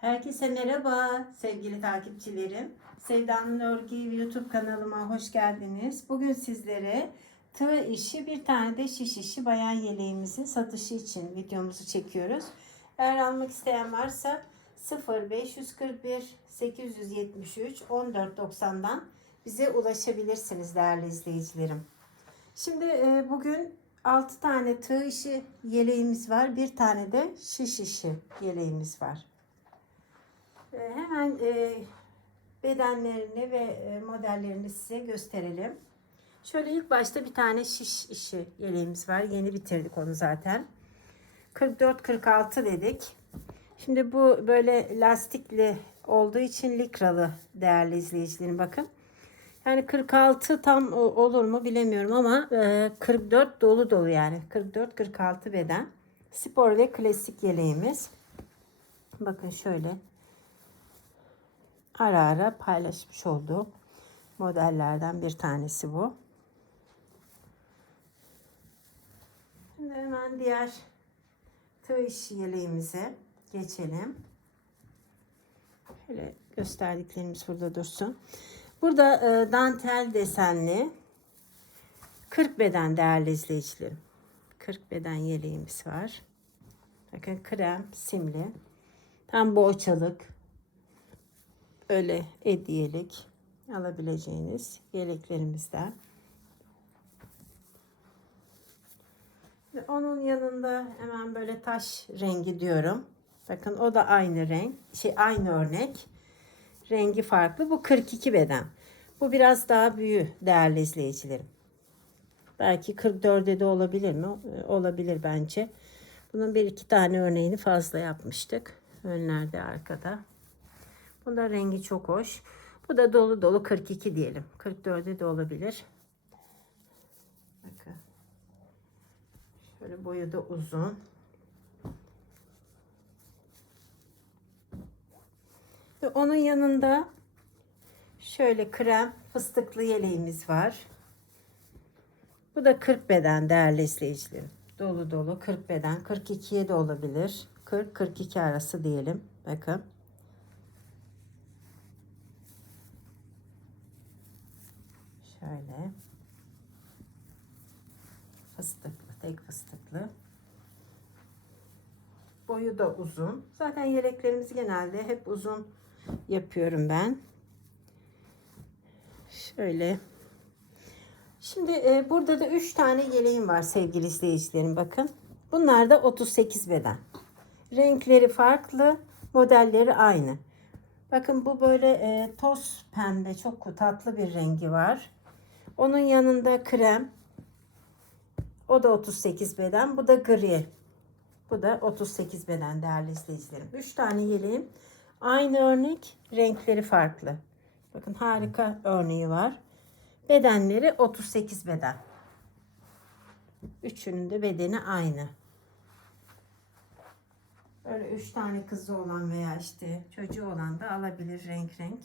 Herkese merhaba sevgili takipçilerim. Sevda'nın Örgü YouTube kanalıma hoş geldiniz. Bugün sizlere tığ işi bir tane de şiş işi bayan yeleğimizin satışı için videomuzu çekiyoruz. Eğer almak isteyen varsa 0541 873 1490'dan bize ulaşabilirsiniz değerli izleyicilerim. Şimdi e, bugün 6 tane tığ işi yeleğimiz var. Bir tane de şiş işi yeleğimiz var. E, hemen e, bedenlerini ve e, modellerini size gösterelim. Şöyle ilk başta bir tane şiş işi yeleğimiz var. Yeni bitirdik onu zaten. 44-46 dedik. Şimdi bu böyle lastikli olduğu için likralı değerli izleyicilerim bakın. Yani 46 tam olur mu bilemiyorum ama e, 44 dolu dolu yani. 44-46 beden. Spor ve klasik yeleğimiz. Bakın şöyle. Ara ara paylaşmış olduğum modellerden bir tanesi bu. Şimdi hemen diğer tığ işi yeleğimize geçelim. Şöyle gösterdiklerimiz burada dursun. Burada e, dantel desenli 40 beden değerli izleyicilerim. 40 beden yeleğimiz var. Bakın krem, simli. Tam boğaçalık. Öyle hediyelik alabileceğiniz yeleklerimizden. Onun yanında hemen böyle taş rengi diyorum. Bakın o da aynı renk. Şey aynı örnek. Rengi farklı. Bu 42 beden. Bu biraz daha büyü değerli izleyicilerim. Belki 44'e de olabilir mi? Olabilir bence. Bunun bir iki tane örneğini fazla yapmıştık. Önlerde arkada. Bunda rengi çok hoş. Bu da dolu dolu 42 diyelim. 44'e de olabilir. Bakın. Şöyle boyu da uzun. Ve onun yanında şöyle krem fıstıklı yeleğimiz var. Bu da 40 beden değerli izleyicilerim. Dolu dolu 40 beden. 42'ye de olabilir. 40-42 arası diyelim. Bakın. Şöyle. Fıstıklı, tek fıstıklı. Boyu da uzun. Zaten yeleklerimizi genelde hep uzun yapıyorum ben. Şöyle. Şimdi e, burada da 3 tane yeleğim var sevgili izleyicilerim bakın. Bunlar da 38 beden. Renkleri farklı, modelleri aynı. Bakın bu böyle e, toz pembe çok tatlı bir rengi var. Onun yanında krem. O da 38 beden. Bu da gri. Bu da 38 beden değerli izleyicilerim. 3 tane yeleğim. Aynı örnek, renkleri farklı. Bakın harika örneği var. Bedenleri 38 beden. Üçünün de bedeni aynı. Böyle üç tane kızı olan veya işte çocuğu olan da alabilir renk renk.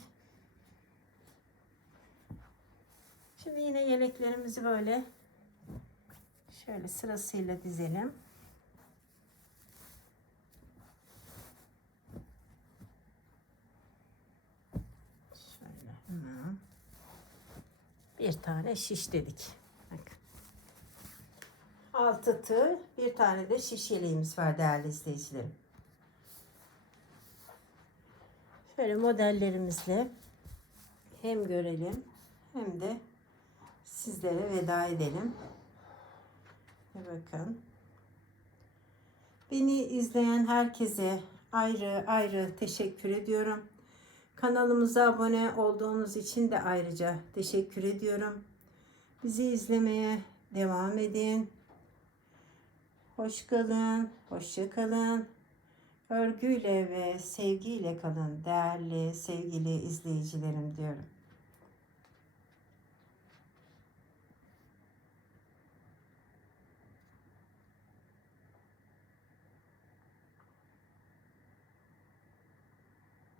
Şimdi yine yeleklerimizi böyle şöyle sırasıyla dizelim. Şöyle. Bir tane şiş dedik. Bakın. Altı tığ, bir tane de şiş yeleğimiz var değerli izleyicilerim. Şöyle modellerimizle hem görelim hem de sizlere veda edelim. Bakın. Beni izleyen herkese ayrı ayrı teşekkür ediyorum. Kanalımıza abone olduğunuz için de ayrıca teşekkür ediyorum. Bizi izlemeye devam edin. Hoş kalın, hoşça kalın. Örgüyle ve sevgiyle kalın değerli sevgili izleyicilerim diyorum.